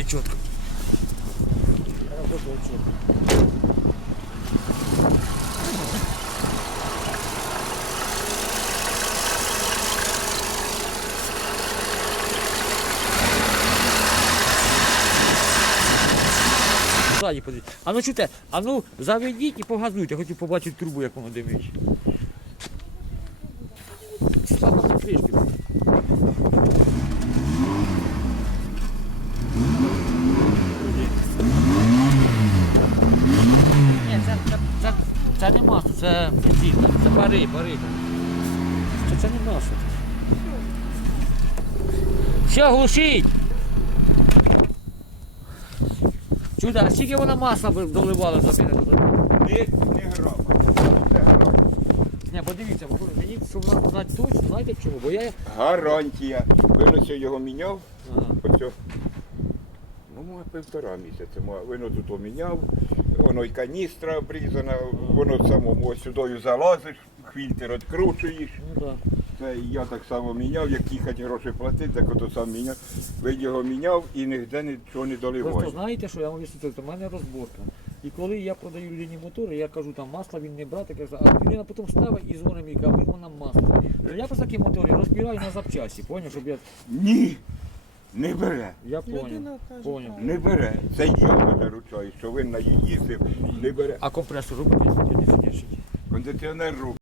не чітко. Работает чітко. Ззаді подивіться. А ну чуте, а ну заведіть і погазуйте, хочу побачити трубу, як воно димить. Слабо на кришки. Ні, це, це, це, це не масло, це бензин, це пари, пари. Це, це не масло. Все, глушіть! Чудо, а скільки вона масла доливала за мене? Не, не грама. Не грама. Не, подивіться, мені щоб знати точно, знаєте чому? Бо я. Гарантія. Виносив його міняв. Ага. Оцю. Ну, може, півтора місяця. Вино тут поміняв, воно й каністра обрізана, воно самому ось сюди залазиш, фільтр відкручуєш. Ну. Це і я так само міняв, як їхати гроші платити, так ото сам міняв. Він його міняв і ніде нічого не Просто доливає. знаєте, що я вам висвітлю, у мене розборка. І коли я продаю людині мотори, я кажу, там масла він не брати, кажу, а людина потім ставить і дзвонить мені, каже, візьмо нам масло. То я просто такі мотори розбираю на запчасті, поняв, щоб я. Ні, не бере. Я поняв. Поняв. Не бере. Це я заручаю, що ви на її їздив. Не бере. А компресор робить чи не сидячий? Кондиціонер робить.